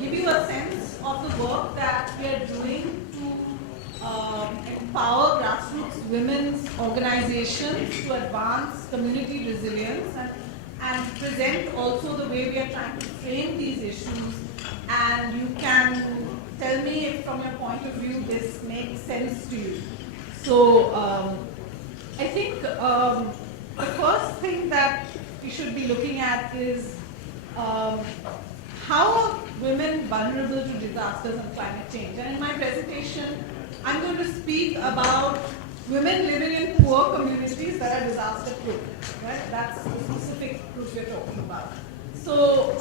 give you a sense of the work that we are doing to empower grassroots women's organizations to advance community resilience and present also the way we are trying to frame these issues. And you can tell me if from your point of view this makes sense to you. So I think the first thing that we should be looking at is how are women vulnerable to disasters and climate change? And in my presentation, I'm going to speak about women living in poor communities that are disaster proof. Right? That's the specific group we're talking about. So,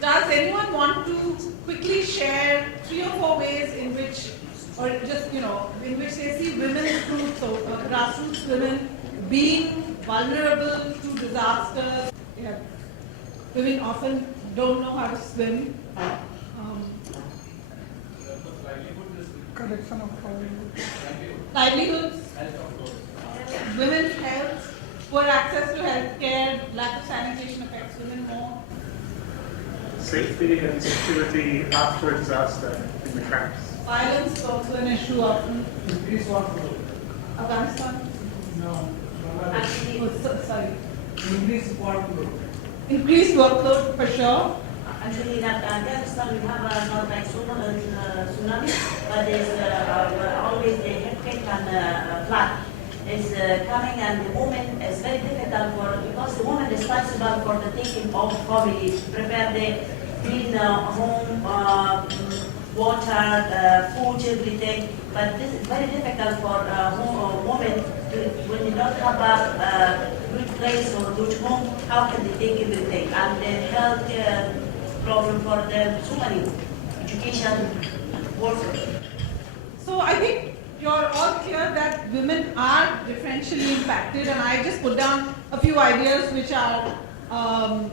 does anyone want to quickly share 3 or 4 ways in which, or just, in which they see women's groups, so grassroots women being vulnerable to disasters? Yeah. Women often don't know how to swim. Correction of livelihoods, women's health, poor access to health care, lack of sanitation affects women more. Safety and security after a disaster in the camps. Violence is also an issue often. increase workload. Afghanistan? No. Oh, sorry. Increase workload. Increased workload for sure. Actually, in Afghanistan, we have not like tsunami, but there's always the earthquake and flood is coming, and the woman is very difficult for, because the woman is responsible for the taking of family, prepare the clean home, water, food, everything. But this is very difficult for women when they don't have a good place or good home. How can they take everything? And the health problem for them, so many education workers. So I think you're all clear that women are differentially impacted, and I just put down a few ideas which are,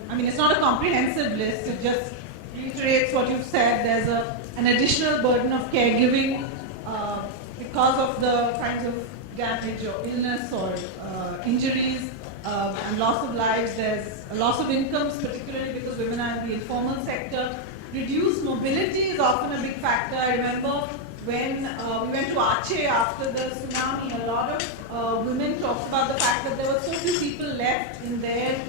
it's not a comprehensive list, it just reiterates what you've said. There's an additional burden of caregiving because of the kinds of damage or illness or injuries and loss of lives. There's a loss of incomes, particularly because women are in the informal sector. Reduced mobility is often a big factor. I remember when we went to Aceh after the tsunami, a lot of women talked about the fact that there were so few people left in their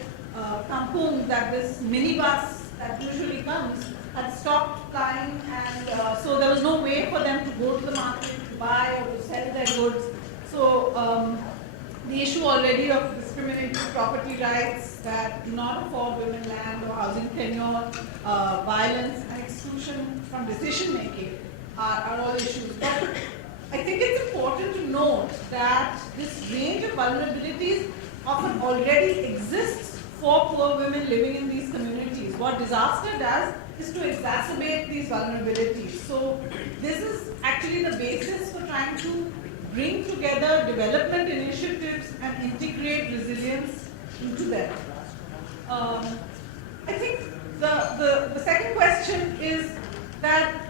kampungs that this minibus that usually comes had stopped flying, and so there was no way for them to go to the market to buy or to sell their goods. So the issue already of discriminating property rights that do not afford women land or housing tenure, violence and exclusion from decision making are all issues. But I think it's important to note that this range of vulnerabilities often already exists for poor women living in these communities. What disaster does is to exacerbate these vulnerabilities. So this is actually the basis for trying to bring together development initiatives and integrate resilience into them. I think the second question is that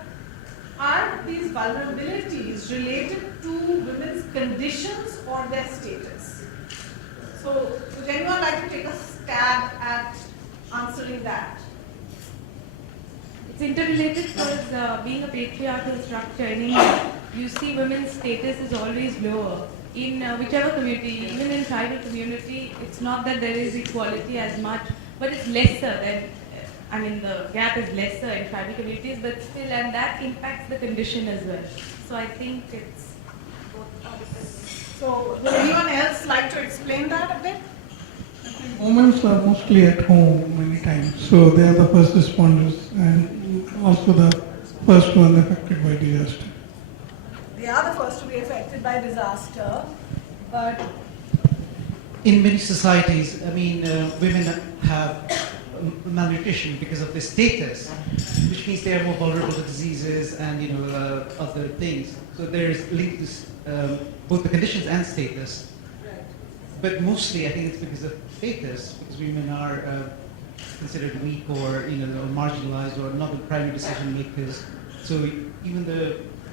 are these vulnerabilities related to women's conditions or their status? So would anyone like to take a stab at answering that? It's interrelated because being a patriarchal structure in India, you see women's status is always lower. In whichever community, even in tribal community, it's not that there is equality as much, but it's lesser than, the gap is lesser in tribal communities, but still, and that impacts the condition as well. So I think it's both. So would anyone else like to explain that a bit? Women are mostly at home many times, so they are the first responders and also the first one affected by disaster. They are the first to be affected by disaster, but in many societies, women have malnutrition because of their status, which means they are more vulnerable to diseases and other things. So there is linked to both the conditions and status. But mostly, I think it's because of status, because women are considered weak or or marginalized or not the primary decision makers. So even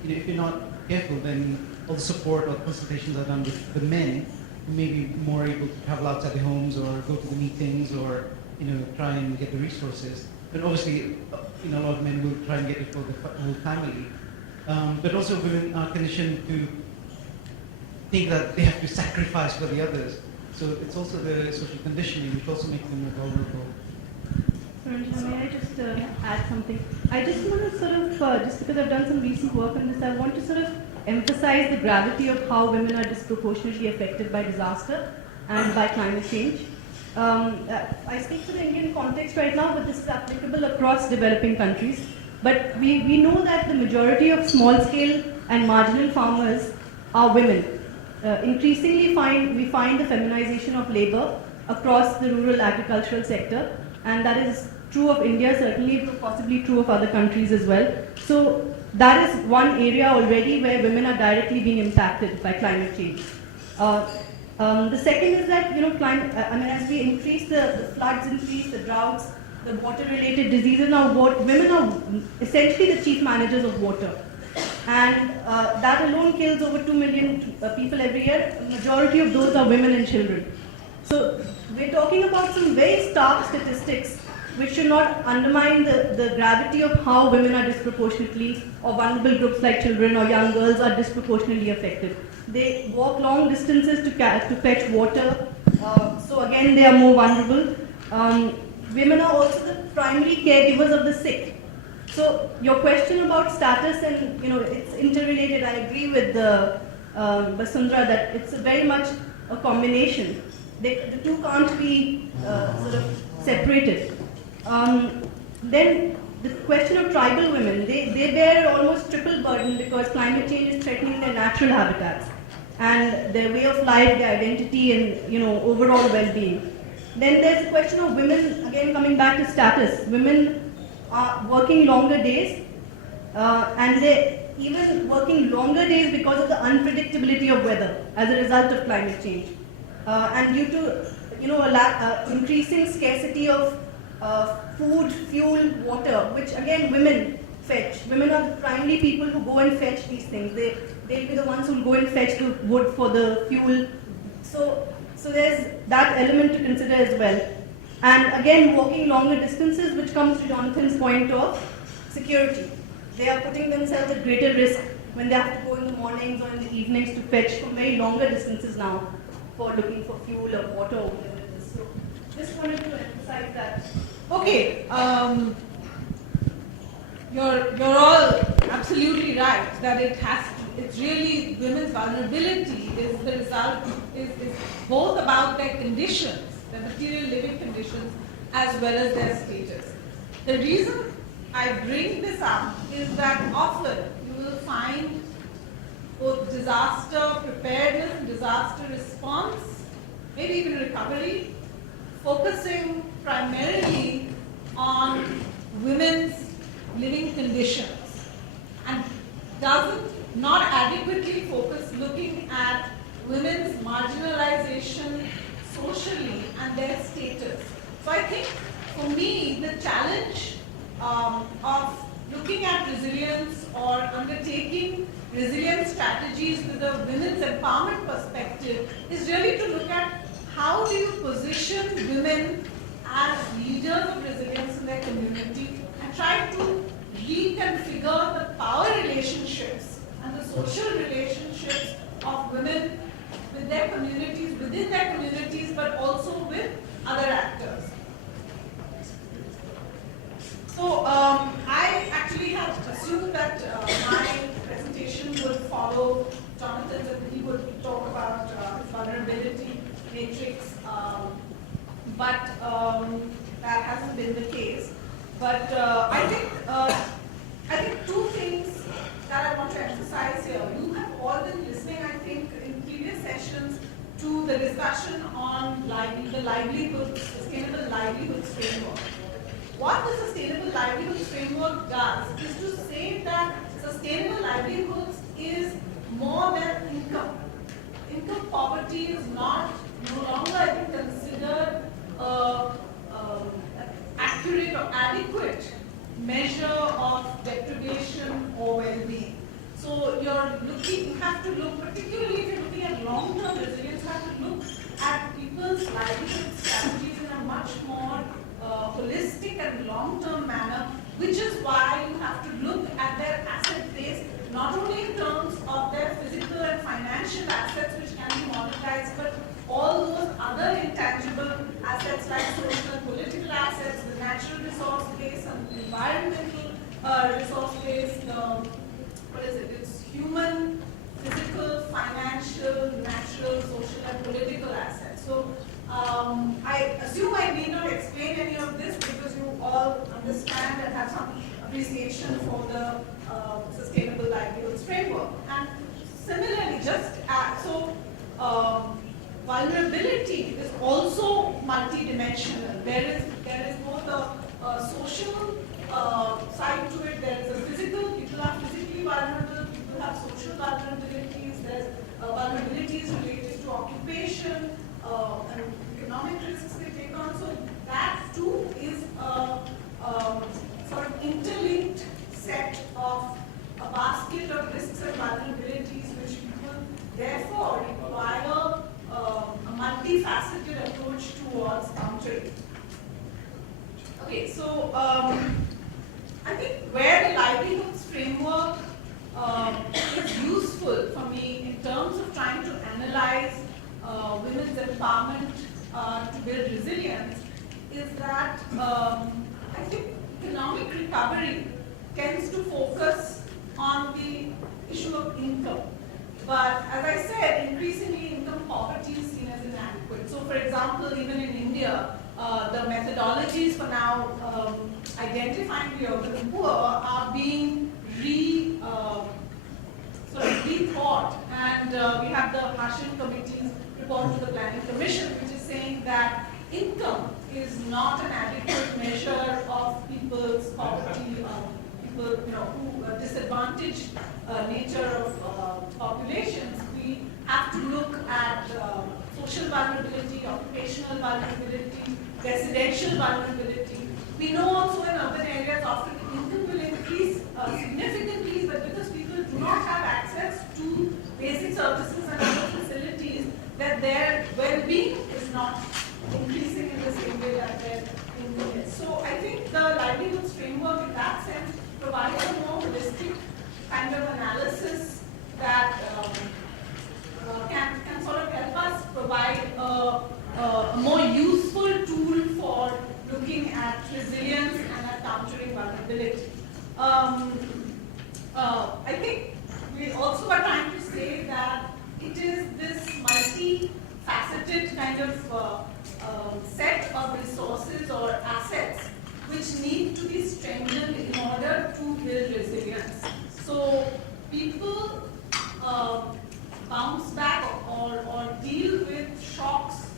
if you're not careful, then all the support or consultations are done with the men, who may be more able to travel outside the homes or go to the meetings or try and get the resources. And obviously, a lot of men will try and get it for the whole family. But also women are conditioned to think that they have to sacrifice for the others. So it's also the social conditioning which also makes them more vulnerable. Ranjana, may I just add something? I just want to sort of, just because I've done some recent work on this, I want to sort of emphasize the gravity of how women are disproportionately affected by disaster and by climate change. I speak to the Indian context right now, but this is applicable across developing countries. But we know that the majority of small-scale and marginal farmers are women. Increasingly, we find the feminization of labor across the rural agricultural sector, and that is true of India, certainly possibly true of other countries as well. So that is one area already where women are directly being impacted by climate change. The second is that, as we increase the floods, increase the droughts, the water-related diseases, now women are essentially the chief managers of water. And that alone kills over 2 million people every year. The majority of those are women and children. So we're talking about some very stark statistics which should not undermine the gravity of how women are disproportionately, or vulnerable groups like children or young girls are disproportionately affected. They walk long distances to fetch water, so again they are more vulnerable. Women are also the primary caregivers of the sick. So your question about status and, it's interrelated. I agree with Basundhara that it's very much a combination. The two can't be sort of separated. Then the question of tribal women, they bear almost triple burden because climate change is threatening their natural habitats and their way of life, their identity, and overall well-being. Then there's the question of women, again coming back to status. Women are working longer days, and they're even working longer days because of the unpredictability of weather as a result of climate change, and due to increasing scarcity of food, fuel, water, which again women fetch. Women are the primary people who go and fetch these things. They'll be the ones who will go and fetch the wood for the fuel. So there's that element to consider as well. And again, walking longer distances, which comes to Jonathan's point of security. They are putting themselves at greater risk when they have to go in the mornings or in the evenings to fetch from very longer distances now for looking for fuel or water or whatever it is. So just wanted to emphasize that. Okay, you're all absolutely right that it's really women's vulnerability is the result, is both about their conditions, their material living conditions, as well as their status. The reason I bring this up is that often you will find both disaster preparedness and disaster response, maybe even recovery, focusing primarily on women's living conditions and not adequately focus looking at women's marginalization socially and their status. So I think for me the challenge of looking at resilience or undertaking resilience strategies with a women's empowerment perspective is really to look at how do you position women as leaders of resilience in their community and try to reconfigure the power relationships and the social relationships of women with their communities, within their communities, but also with other actors. So I actually had assumed that my presentation would follow Jonathan's and he would talk about vulnerability matrix, but that hasn't been the case. But I think two things that I want to emphasize here. You have all been listening, I think, in previous sessions to the discussion on the sustainable livelihoods framework. What the sustainable livelihoods framework does is to say that sustainable livelihoods is more than income. Income poverty is no longer, I think, considered accurate or adequate measure of deprivation or well-being. So you have to look, particularly if you're looking at long-term resilience, you have to look at people's livelihood strategies in a much more holistic and and long-term manner, which is why you have to look at their asset base, not only in terms of their physical and financial assets which can be monetized, but all those other intangible assets like social and political assets, the natural resource base and the environmental resource base, what is it? It's human, physical, financial, natural, social and political assets. So I assume I need not explain any of this because you all understand and have some appreciation for the sustainable livelihoods framework. And similarly, vulnerability is also multidimensional. There is both a social side to it. There is a physical. People are physically vulnerable. People have social vulnerabilities. There's vulnerabilities related to occupation and economic risks they take on. So that too is a sort of interlinked set of a basket of risks and vulnerabilities which people therefore require a multifaceted approach towards countering. Okay, so I think where the livelihoods framework is useful for me in terms of trying to analyze women's empowerment to build resilience is that I think economic recovery tends to focus on the issue of income. But as I said, increasingly income poverty is seen as inadequate. So for example, even in India, the methodologies for now identifying the urban poor are being rethought. And we have the Hashim Committee's report to the Planning Commission, which is saying that income is not an adequate measure of people's poverty, people who disadvantaged nature of populations. We have to look at social vulnerability, occupational vulnerability, residential vulnerability. We know also in urban areas often income will increase significantly, but because people do not have access to basic services and other facilities, that their well-being is not increasing in the same way that their income is. So I think the livelihoods framework in that sense provides a more holistic kind of analysis that can sort of help us provide a more useful tool for looking at resilience and at countering vulnerability. I think we also are trying to say that it is this multi-faceted kind of set of resources or assets which need to be strengthened in order to build resilience. So people bounce back or deal with shocks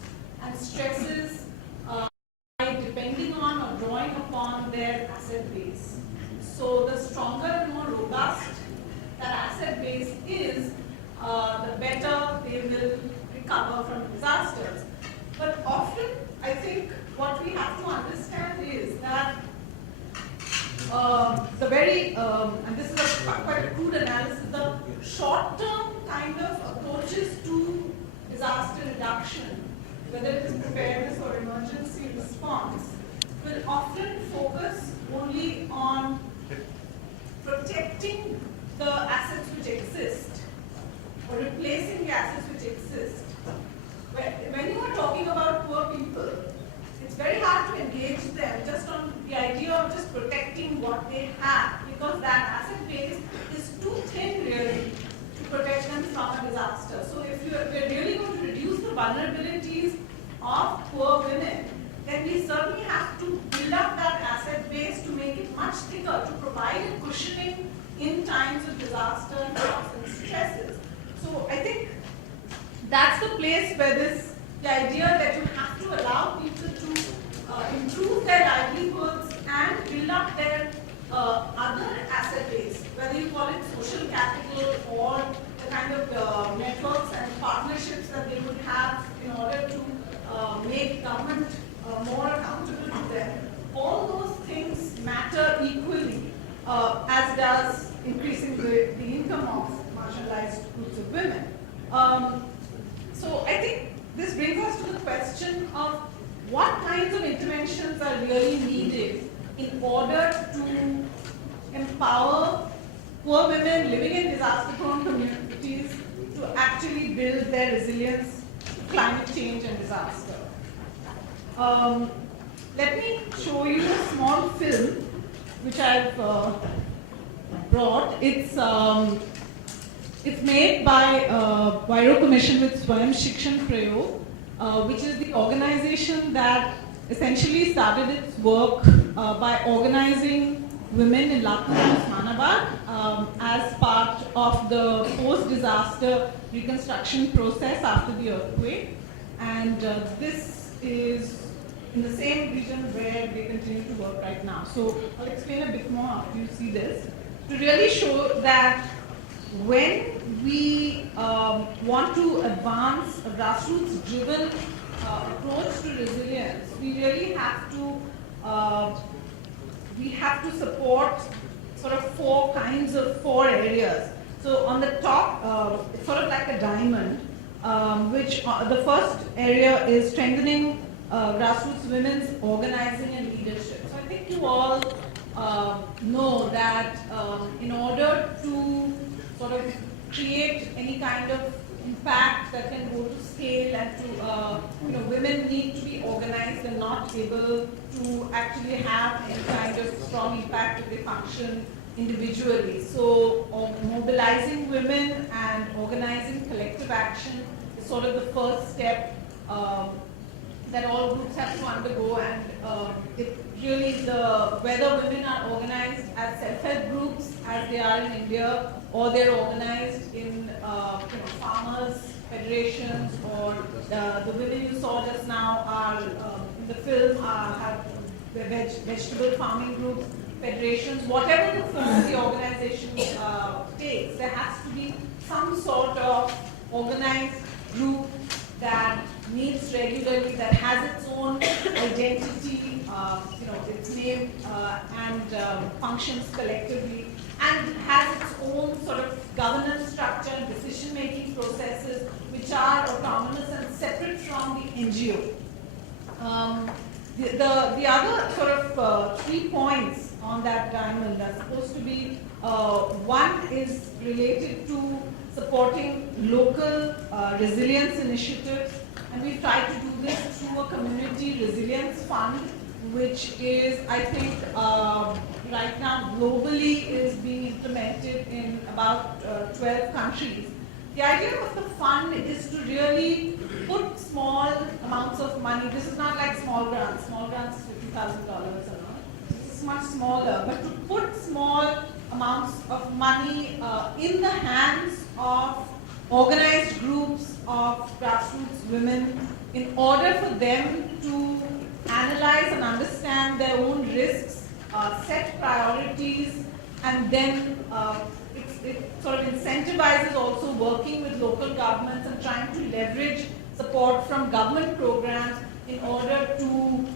and stresses by depending on or drawing upon their asset base. So the stronger and more robust that asset base is, the better they will recover from disasters. But often, I think what we have to understand is that the very, and this is quite a crude analysis, the short-term kind of approaches to disaster reduction, whether it is preparedness or emergency response, will often focus only on protecting the assets which exist or replacing the assets which exist. When you are talking about poor people, it's very hard to engage them just on the idea of just protecting what they have, because that asset base is too thin really to protect them from a disaster. So if we're really going to reduce the vulnerabilities of poor women, then we certainly have to build up that asset base to make it much thicker, to provide a cushioning in times of disaster and loss and stresses. So I think that's the place where the idea that you have to allow people to improve their livelihoods and build up their other asset base, whether you call it social capital or the kind of networks and partnerships that they would have in order to make government more accountable to them. All those things matter equally, as does increasing the income of marginalized groups of women. So I think this brings us to the question of what kinds of interventions are really needed in order to empower poor women living in disaster-prone communities to actually build their resilience to climate change and disaster. Let me show you a small film which I've brought. It's made by Vairo Commission with Swayam Shikshan Prayo, which is the organization that essentially started its work by organizing women in Lucknow and Osmanabad as part of the post-disaster reconstruction process after the earthquake. And this is in the same region where they continue to work right now. So I'll explain a bit more after you see this, to really show that when we want to advance a grassroots-driven approach to resilience, we really have to support sort of four areas. So on the top, it's sort of like a diamond, which the first area is strengthening grassroots women's organizing and leadership. So I think you all know that in order to sort of create any kind of impact that can go to scale and to, women need to be organized and not able to actually have any kind of strong impact if they function individually. So mobilizing women and organizing collective action is sort of the first step that all groups have to undergo, and it really whether women are organized as self-help groups as they are in India, or they're organized in farmers federations, or the women you saw just now are in the film have vegetable farming groups, federations, whatever the form the organization takes, there has to be some sort of organized group that meets regularly, that has its own identity, its name, and functions collectively, and has its own sort of governance structure and decision-making processes which are autonomous and separate from the NGO. The other sort of 3 points on that diamond are supposed to be, one is related to supporting local resilience initiatives, and we've tried to do this through a community resilience fund, which is, I think, right now globally is being implemented in about 12 countries. The idea of the fund is to really put small amounts of money. This is not like small grants. Small grants is $50,000 or not. This is much smaller, but to put small amounts of money in the hands of organized groups of grassroots women in order for them to analyze and understand their own risks, set priorities, and then it sort of incentivizes also working with local governments and trying to leverage support from government programs in order to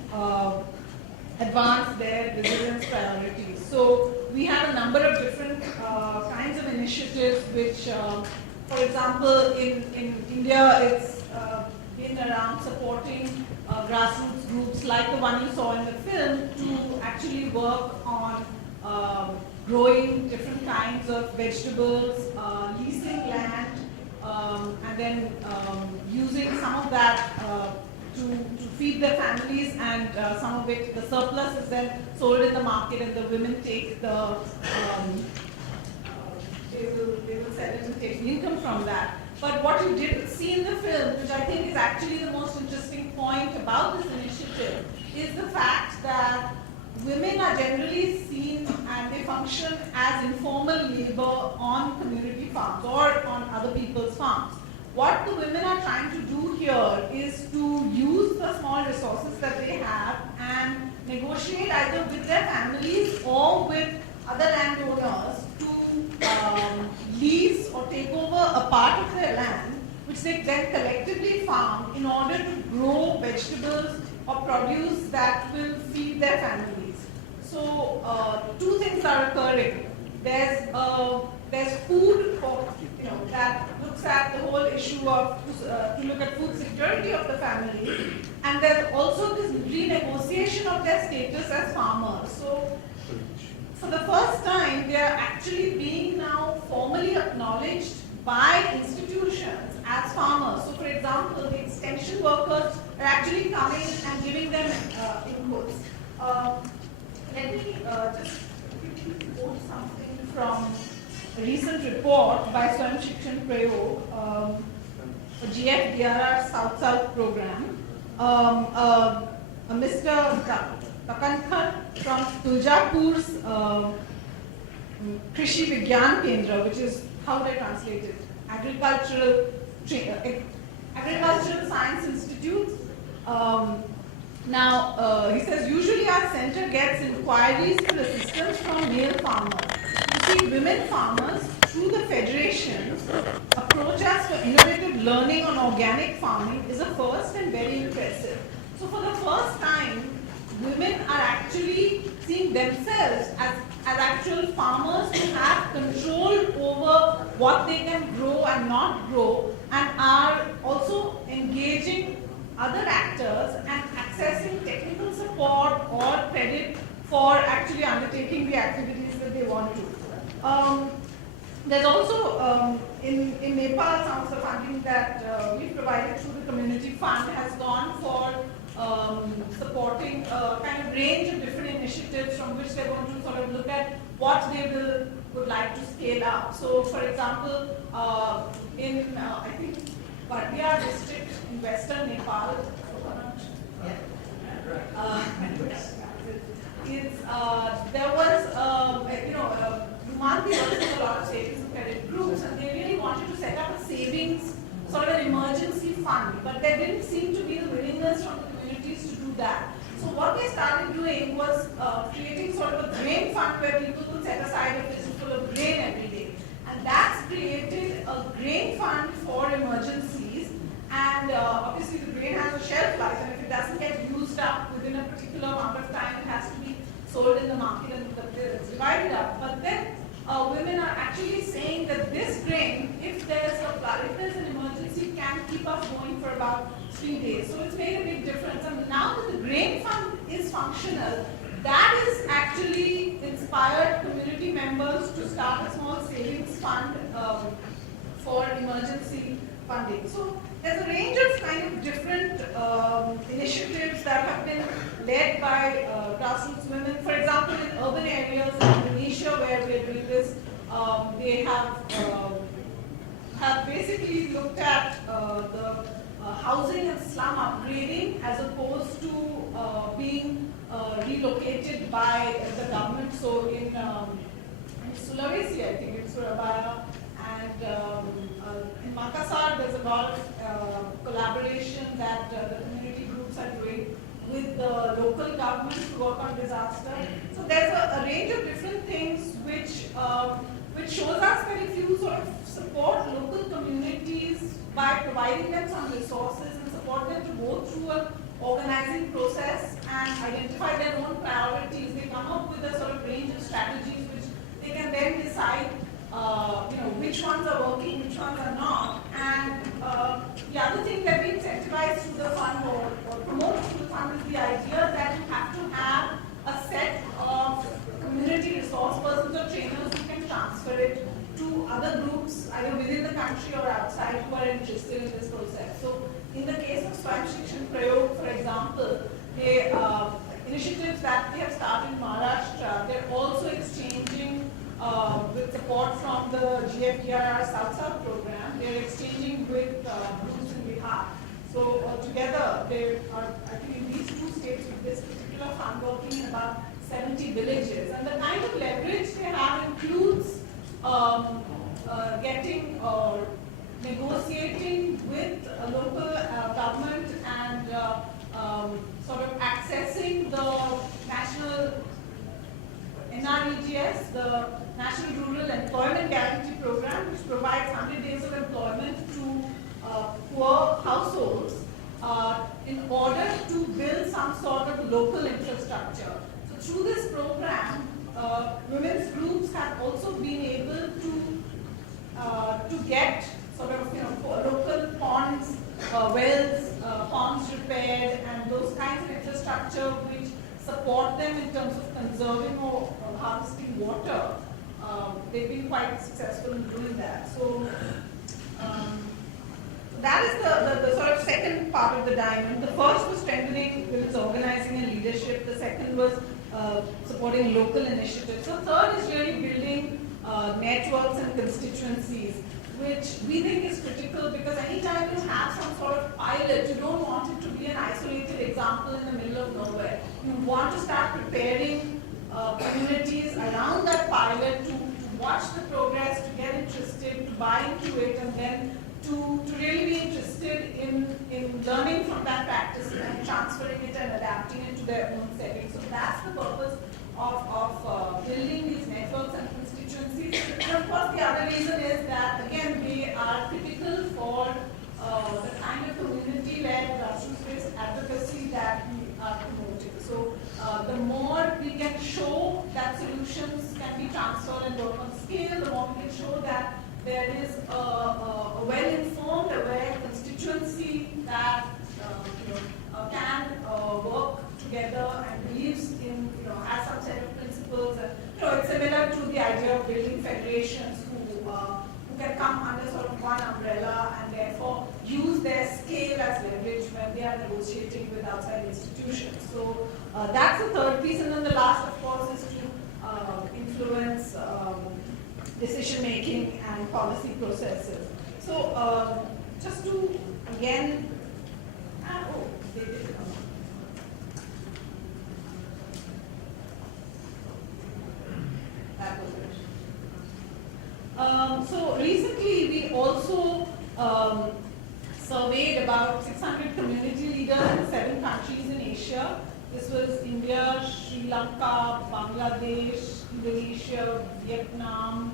advance their resilience priorities. So we have a number of different kinds of initiatives which, for example, in India, it's been around supporting grassroots groups like the one you saw in the film to actually work on growing different kinds of vegetables, leasing land, and then using some of that to feed their families, and some of it, the surplus is then sold in the market, and the women take the, they will sell it and take the income from that. But what you didn't see in the film, which I think is actually the most interesting point about this initiative, is the fact that women are generally seen and they function as informal labor on community farms or on other people's farms. What the women are trying to do here is to use the small resources that they have and negotiate either with their families or with other landowners to lease or take over a part of their land, which they then collectively farm in order to grow vegetables or produce that will feed their families. So two things are occurring. There's food for, that looks at the whole issue of to look at food security of the family, and there's also this renegotiation recognition of their status as farmers. So for the first time, they are actually being now formally acknowledged by institutions as farmers. So for example, the extension workers are actually coming and giving them inputs. Let me just quickly quote something from a recent report by Swayam Shikshan Prayog, a GFDRR South-South program. Mr. Takankar from Tuljapur's Krishi Vigyan Kendra, which is how they translate it, Agricultural Science Institute. He says, usually our center gets inquiries for assistance from male farmers. You see, women farmers, through the federations, approach us for innovative learning on organic farming is a first and very impressive. So for the first time, women are actually seeing themselves as actual farmers who have control over what they can grow and not grow, and are also engaging other actors and accessing technical support or credit for actually undertaking the activities that they want to. There's also, in Nepal, some of the funding that we've provided through the community fund has gone for supporting a kind of range of different initiatives from which they're going to sort of look at what they would like to scale up. So, for example, in I think Bardia district in western Nepal, there was Humanity works with a lot of savings and credit groups, and they really wanted to set up a savings sort of an emergency fund, but there didn't seem to be the willingness from the communities to do that. So what they started doing was creating sort of a grain fund where people could set aside a fistful of grain every day. And that's created a grain fund for emergencies. And obviously the grain has a shelf life, and if it doesn't get used up within a particular amount of time, it has to be sold in the market and it's divided up. But then women are actually saying that this grain, if there's an emergency, can keep us going for about 3 days. So it's made a big difference. And now that the grain fund is functional, that is actually inspired community members to start a small savings fund for emergency funding. So there's a range of kind of different initiatives that have been led by grassroots women. For example, in urban areas in Indonesia where we're doing this, they have basically looked at the housing and slum upgrading as opposed to being relocated by the government. So in Sulawesi, I think in Surabaya, and in Makassar, there's a lot of collaboration that the community groups are doing with the local government to work on disaster. So there's a range of different things which shows us that if you sort of support local communities by providing them some resources and support them to go through an organizing process and identify their own priorities, they come up with a sort of range of strategies which they can then decide which ones are working, which ones are not. And the other thing that we incentivize through the fund or promote through the fund is the idea that you have to have a set of community resource persons or trainers who can transfer it to other groups, either within the country or outside, who are interested in this process. So in the case of Swayam Shikshan Prayog, for example, they initiatives that they have started in Maharashtra, they're also exchanging with support from the GFDRR South-South program. They're exchanging with groups in Bihar. So together, they are, I think in these two states with this particular fund, working in about 70 villages. And the kind of leverage they have includes getting or negotiating with a local government and sort of accessing the national NREGS, the National Rural Employment Guarantee Program, which provides 100 days of employment to poor households in order to build some sort of local infrastructure. So through this program, women's groups have also been able to get sort of local ponds, wells, ponds repaired, and those kinds of infrastructure which support them in terms of conserving or harvesting water, they've been quite successful in doing that. So that is the sort of second part of the diamond. The first was strengthening women's organizing and leadership. The second was supporting local initiatives. So third is really building networks and constituencies, which we think is critical because anytime you have some sort of pilot, you don't want it to be an isolated example in the middle of nowhere. You want to start preparing communities around that pilot to watch the progress, to get interested, to buy into it, and then to really be interested in learning from that practice and transferring it and adapting it to their own setting. So that's the purpose of building these networks and constituencies. And of course, the other reason is that, again, they are critical for the kind of community-led grassroots-based advocacy that we are promoting. So the more we can show that solutions can be transferred and work on scale, the more we can show that there is a well-informed, aware constituency that can work together and believes in, has some set of principles. And, it's similar to the idea of building federations who can come under sort of one umbrella and therefore use their scale as leverage when they are negotiating with outside institutions. So that's the third piece. And then the last, of course, is to influence decision making and policy processes. So just to again, they did come. That was it. So recently we also surveyed about 600 community leaders in 7 countries in Asia. This was India, Sri Lanka, Bangladesh, Indonesia, Vietnam,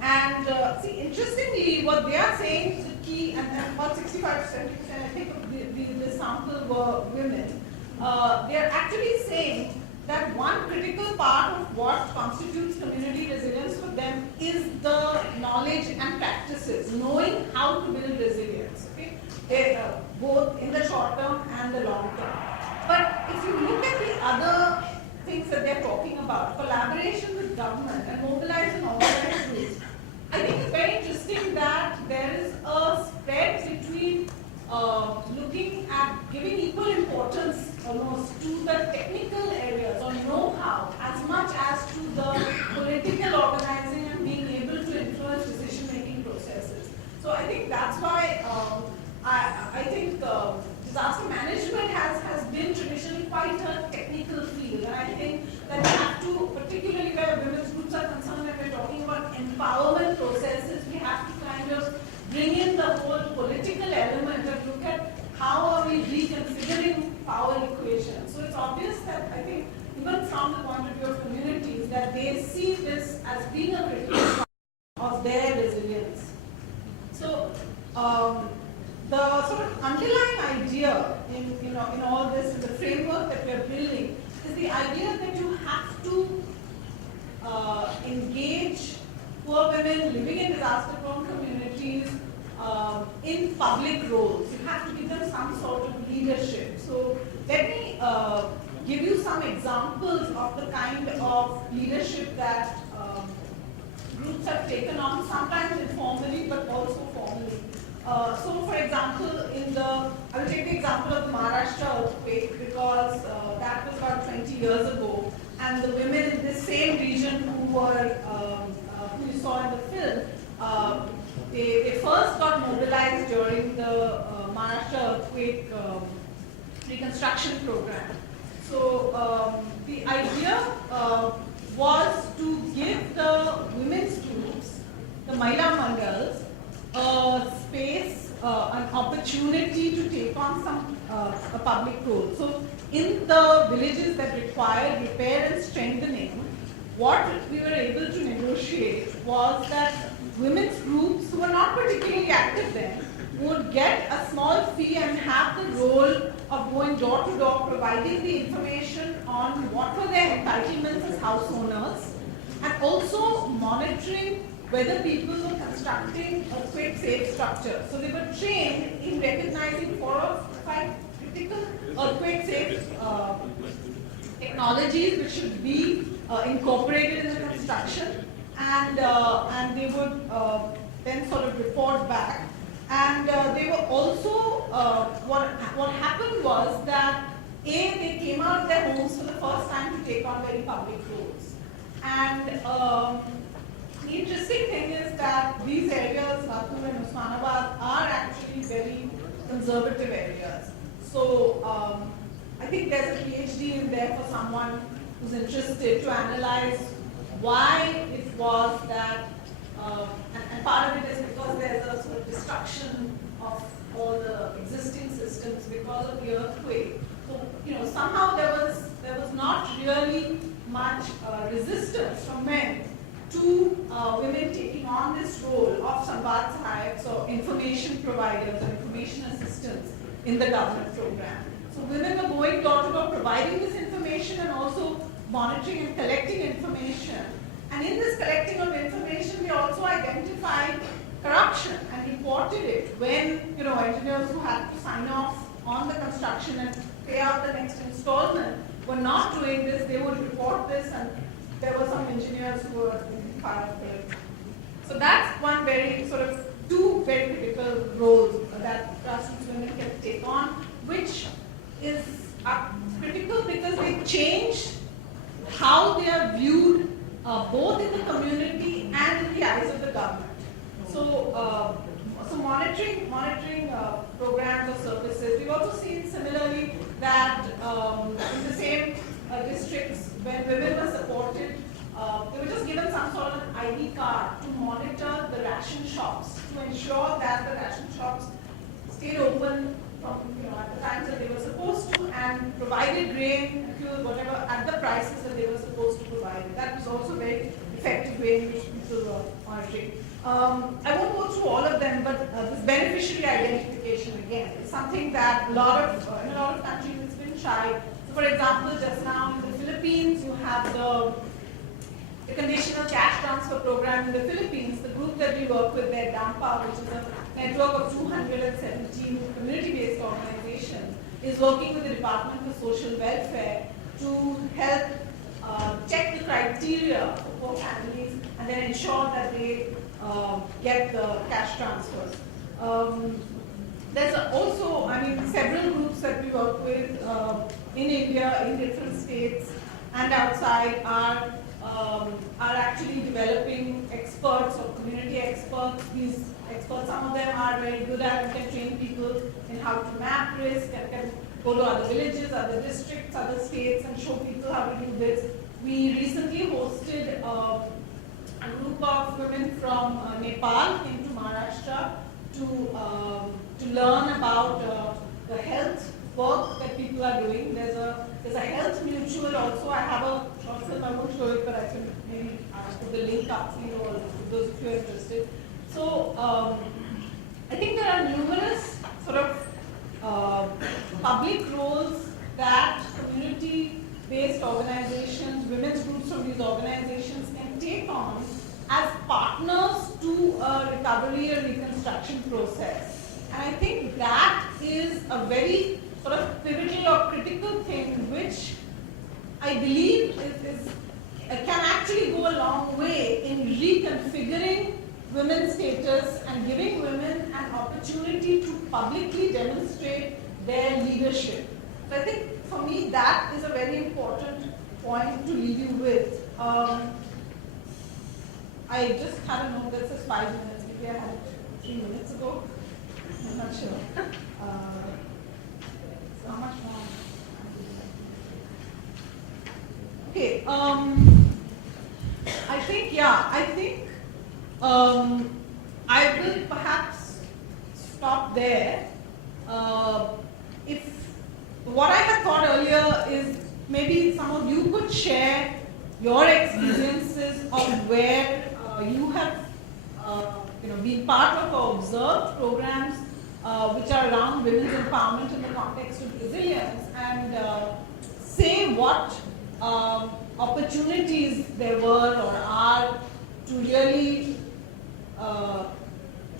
and see, interestingly, what they are saying is the key, and about 65 to 70%, I think, of the sample were women. They are actually saying that one critical part of what constitutes community resilience for them is the knowledge and practices, knowing how to build resilience, okay? Both in the short term and the long term. But if you look at the other things that they're talking about, collaboration with government and mobilizing organized groups, I think it's very interesting that there is a spread between looking at giving equal importance almost to the technical areas or know-how as much as to the political organizing and being able to influence decision-making processes. So I think that's why I think disaster management has been traditionally quite a technical field, and I think that we have to, particularly where women's groups are concerned, when we're talking about empowerment processes, we have to kind of bring in the whole political element and look at how are we reconfiguring power equation. So it's obvious that I think even from the point of view of communities that they see this as being a critical part of their resilience. So the sort of underlying idea in all this, in the framework that we are building, is the idea that you have to engage poor women living in disaster-prone communities in public roles. You have to give them some sort of leadership. So let me give you some examples of the kind of leadership that groups have taken on, sometimes informally but also formally. So for example, I will take the example of the Maharashtra earthquake because that was about 20 years ago, and the women in this same region who you saw in the film, they first got mobilized during the Maharashtra earthquake reconstruction program. So the idea was to give the women's groups, the Mahila Mandals, a space, an opportunity to take on a public role. So in the villages that required repair and strengthening, what we were able to negotiate was that women's groups who were not particularly active then would get a small fee and have the role of going door to door, providing the information on what were their entitlements as house owners, and also monitoring whether people were constructing earthquake safe structures. So they were trained in recognizing 4 or 5 earthquake safe technologies which should be incorporated in the construction, and they would then sort of report back. And they were also, what happened was that they came out of their homes for the first time to take on very public roles. And the interesting thing is that these areas, Latur and Osmanabad, are actually very conservative areas. So I think there's a PhD in there for someone who's interested to analyze why it was that, and part of it is because there's a sort of destruction of all the existing systems because of the earthquake. So, somehow there was not really much resistance from men to women taking on this role of Samvad Sahayaks or information providers or information assistants in the government program. So women were going door to door providing this information and also monitoring and collecting information. And in this collecting of information, we also identified corruption and reported it when, engineers who had to sign off on the construction and pay out the next installment were not doing this. They would report this, and there were some engineers who were part of it. So that's one two very critical roles that grassroots women can take on, which is critical because they change how they are viewed both in the community and in the eyes of the government. So, monitoring programs or services. We've also seen similarly that in the same districts, when women were supported, they were just given some sort of an ID card to monitor the ration shops to ensure that the ration shops stayed open from at the times that they were supposed to and provided grain, fuel, whatever at the prices that they were supposed to provide. That was also a very effective way in which people were monitoring. I won't go through all of them, but this beneficiary identification again is something that in a lot of countries it's been tried. So, for example, just now in the Philippines, you have the conditional cash transfer program in the Philippines. The group that we work with there, DAMPA, which is a network of 217 community-based organizations, is working with the Department for Social Welfare to help check the criteria for poor families and then ensure that they get the cash transfers. There's also, several groups that we work with in India, in different states and outside are actually developing experts or community experts. These experts, some of them are very good at and can train people in how to map risk and can go to other villages, other districts, other states and show people how to do this. We recently hosted a group of women from Nepal came to Maharashtra to learn about the health work that people are doing. There's a health mutual also. I have a short film, I won't show it, but I can maybe put the link up for you all, those of you who are interested. So I think there are numerous sort of public roles that community-based organizations, women's groups from these organizations can take on as partners to a recovery or reconstruction process. And I think that is a very sort of pivotal or critical thing which I believe can actually go a long way in reconfiguring women's status and giving women an opportunity to publicly demonstrate their leadership. So I think for me that is a very important point to leave you with. I just had a note that says 5 minutes. Maybe I had it 3 minutes ago. I'm not sure. So how much more? Okay. I think I will perhaps stop there. If what I had thought earlier is maybe some of you could share your experiences of where you have been part of or observed programs which are around women's empowerment in the context of resilience, and say what opportunities there were or are to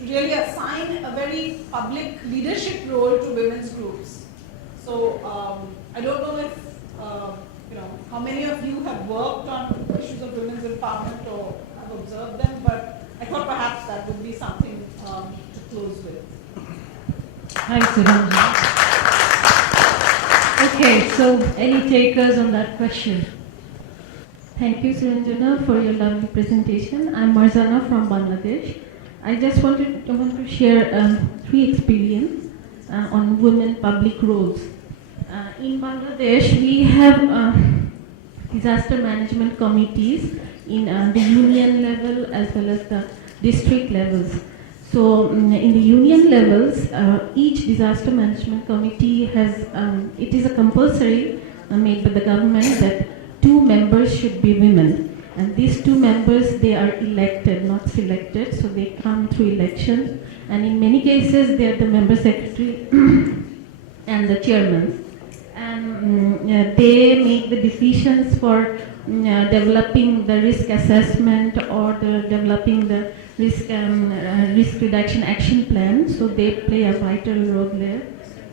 really assign a very public leadership role to women's groups. So I don't know if how many of you have worked on issues of women's empowerment or have observed them, but I thought perhaps that would be something to close with. Thanks, Suranjana. Okay, so any takers on that question? Thank you, Suranjana, for your lovely presentation. I'm Marzana from Bangladesh. I just want to share 3 experiences on women public roles. In Bangladesh, we have disaster management committees in the union level as well as the district levels. So in the union levels, each disaster management committee has, it is a compulsory made by the government that 2 members should be women. And these 2 members, they are elected, not selected, so they come through elections. And in many cases, they are the member secretary and the chairman. And they make the decisions for developing the risk assessment or developing the risk reduction action plan. So they play a vital role there.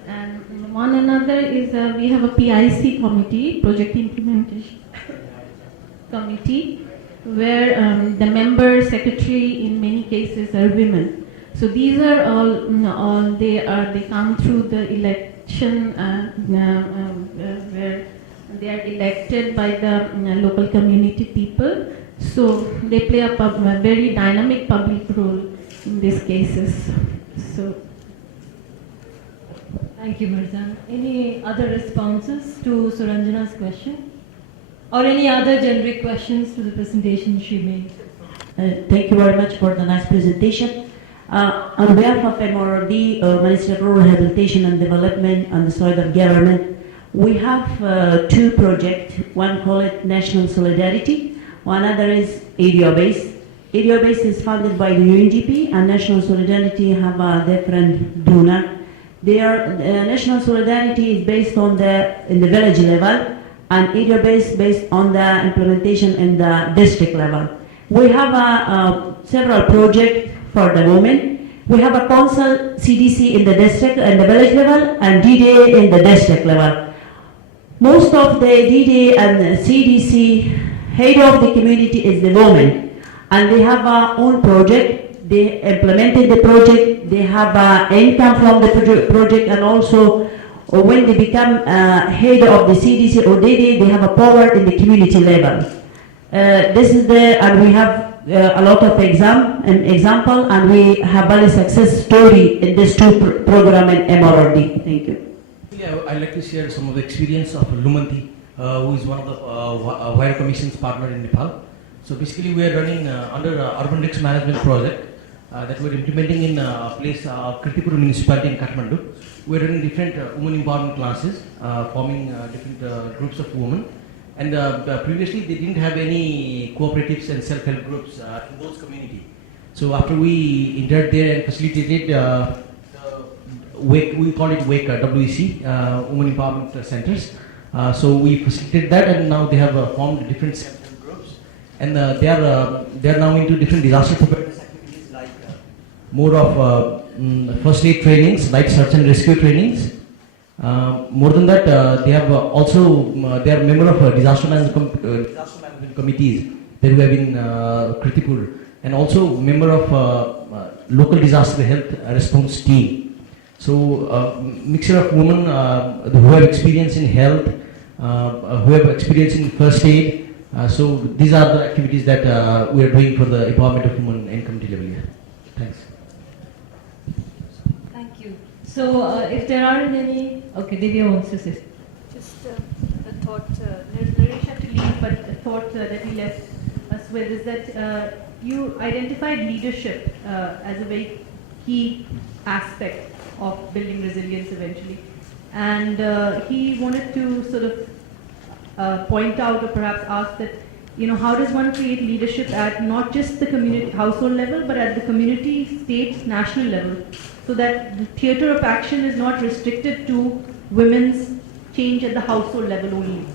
And one another is we have a PIC committee, project implementation committee, where the member secretary in many cases are women. So these are all they come through the election where they are elected by the local community people. So they play a very dynamic public role in these cases. So. Thank you, Marzan. Any other responses to Suranjana's question? Or any other generic questions to the presentation she made? Thank you very much for the nice presentation. On behalf of MRD, Ministry of Rural Rehabilitation and Development and the Soil of Government, we have 2 projects. One called National Solidarity, one other is Area Base. Area Base is funded by the UNDP, and National Solidarity have a different donor. National Solidarity is based on in the village level, and Area Base based on the implementation in the district level. We have several projects for the women. We have a council CDC in the district and the village level, and DDA in the district level. Most of the DDA and the CDC head of the community is the woman, and they have their own project. They implemented the project. They have income from the project, and also when they become head of the CDC or DDA, they have a power in the community level. And we have a lot of example, and we have very success story in this 2 program in MRD. Thank you. I'd like to share some of the experience of Lumanti, who is one of the Wire Commission's partner in Nepal. So basically, we are running under urban risk management project that we're implementing in a place, Kirtipur municipality in Kathmandu. We're running different women empowerment classes, forming different groups of women. And previously, they didn't have any cooperatives and self-help groups in those communities. So after we entered there and facilitated we call it WEC, WEC, Women Empowerment Centers. So we facilitated that, and now they have formed different self-help groups, and they are now into different disaster preparedness activities like more of first aid trainings, like search and rescue trainings. More than that, they have they are member of disaster management committees that we have in Kirtipur, and also member of local disaster health response team. So, mixture of women who have experience in health, who have experience in first aid. So, these are the activities that we are doing for the empowerment of women in community level here. Thanks. Thank you. So, if there aren't any, okay, Divya wants to say. Just a thought, Naresh had to leave, but a thought that he left us with is that you identified leadership as a very key aspect of building resilience eventually. And he wanted to sort of point out or perhaps ask that, how does one create leadership at not just the community household level, but at the community, state, national level, so that the theatre of action is not restricted to women's change at the household level only?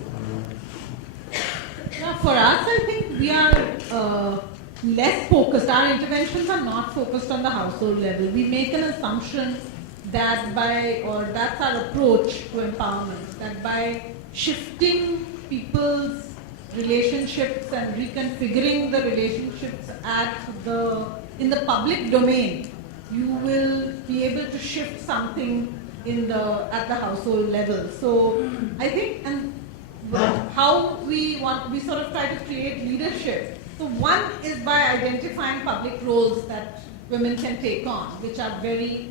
Now, for us, I think we are less focused. Our interventions are not focused on the household level. We make an assumption that's our approach to empowerment, that by shifting people's relationships and reconfiguring the relationships in the public domain, you will be able to shift something at the household level. So I think, and how we sort of try to create leadership. So one is by identifying public roles that women can take on, which are very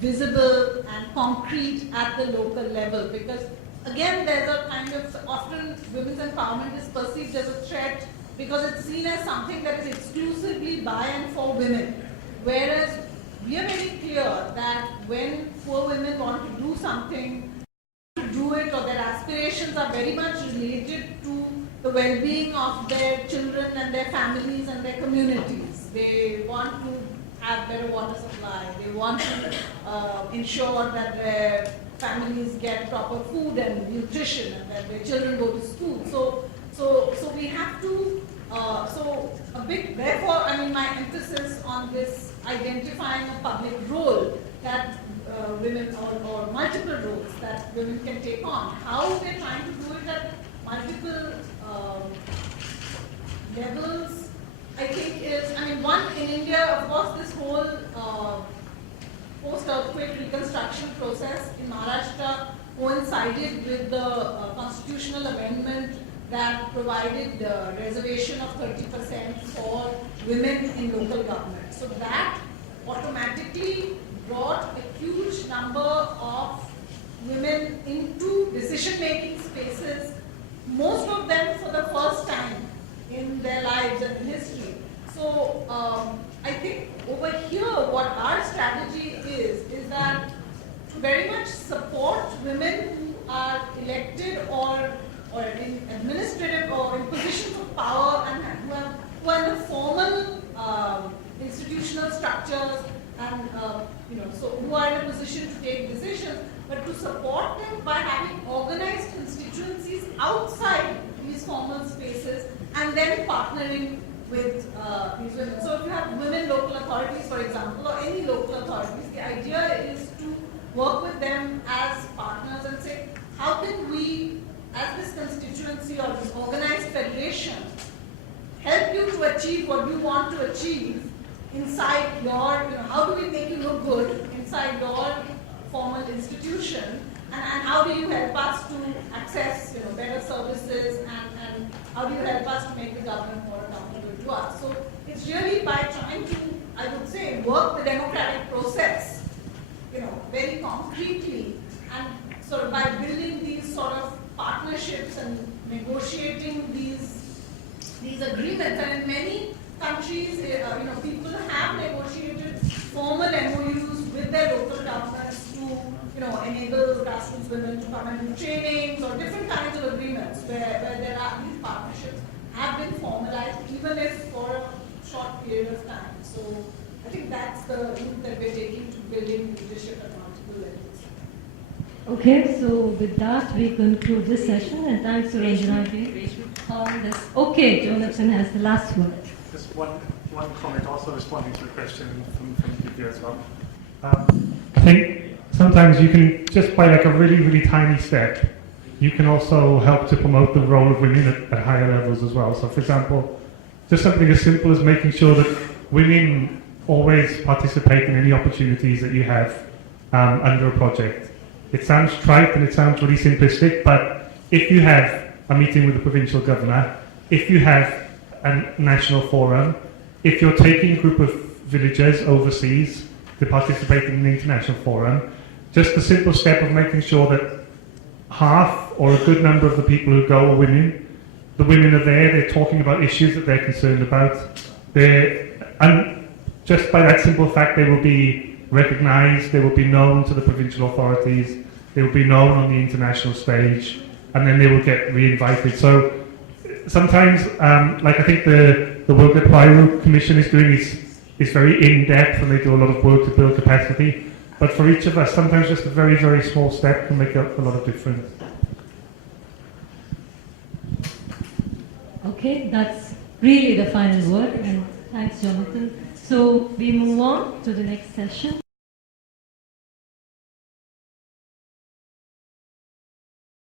visible and concrete at the local level. Because again, there's a kind of, often women's empowerment is perceived as a threat because it's seen as something that is exclusively by and for women. Whereas we are very clear that when poor women want to do something, to do it, or their aspirations are very much related to the well-being of their children and their families and their communities. They want to have better water supply. They want to ensure that their families get proper food and nutrition, and that their children go to school. So we have to. Therefore, I mean, my emphasis on this identifying a public role that women, or multiple roles that women can take on. How they're trying to do it at multiple levels, I think is, I mean, one in India, of course, this whole post-earthquake reconstruction process in Maharashtra coincided with the constitutional amendment that provided reservation of 30% for women in local government. So that automatically brought a huge number of women into decision-making spaces, most of them for the first time in their lives and in history. So I think over here what our strategy is that to very much support women who are elected or in administrative or in positions of power and who are in the formal institutional structures and so who are in a position to take decisions, but to support them by having organized constituencies outside these formal spaces and then partnering with these women. So if you have women local authorities, for example, or any local authorities, the idea is to work with them as partners and say, how can we, as this constituency or this organized federation, help you to achieve what you want to achieve inside your, how do we make you look good inside your formal institution, and how do you help us to access better services, and how do you help us to make the government more accountable to us. So it's really by trying to, I would say, work the democratic process, very concretely, and sort of by building these sort of partnerships and negotiating these agreements. And in many countries, people have negotiated formal MOUs with their local governments to, enable grassroots women to come and do trainings or different kinds of agreements where there are these partnerships have been formalized, even if for a short period of time. So I think that's the route that we're taking to building leadership at multiple levels. Okay, so with that we conclude this session, and thanks to Ranjana on this. Okay, Jonathan has the last word. Just one comment, also responding to the question from Divya as well. I think sometimes you can, just by like a really, really tiny step, you can also help to promote the role of women at higher levels as well. So for example, just something as simple as making sure that women always participate in any opportunities that you have under a project. It sounds trite and it sounds really simplistic, but if you have a meeting with the provincial governor, if you have a national forum, if you're taking a group of villagers overseas to participate in an international forum, just the simple step of making sure that half or a good number of the people who go are women. The women are there, they're talking about issues that they're concerned about. And just by that simple fact, they will be recognised, they will be known to the provincial authorities, they will be known on the international stage, and then they will get re-invited. So sometimes, like I think the work that Priory Commission is doing is very in-depth, and they do a lot of work to build capacity. But for each of us, sometimes just a very, very small step can make a lot of difference. Okay, that's really the final word, and thanks, Jonathan. So we move on to the next session.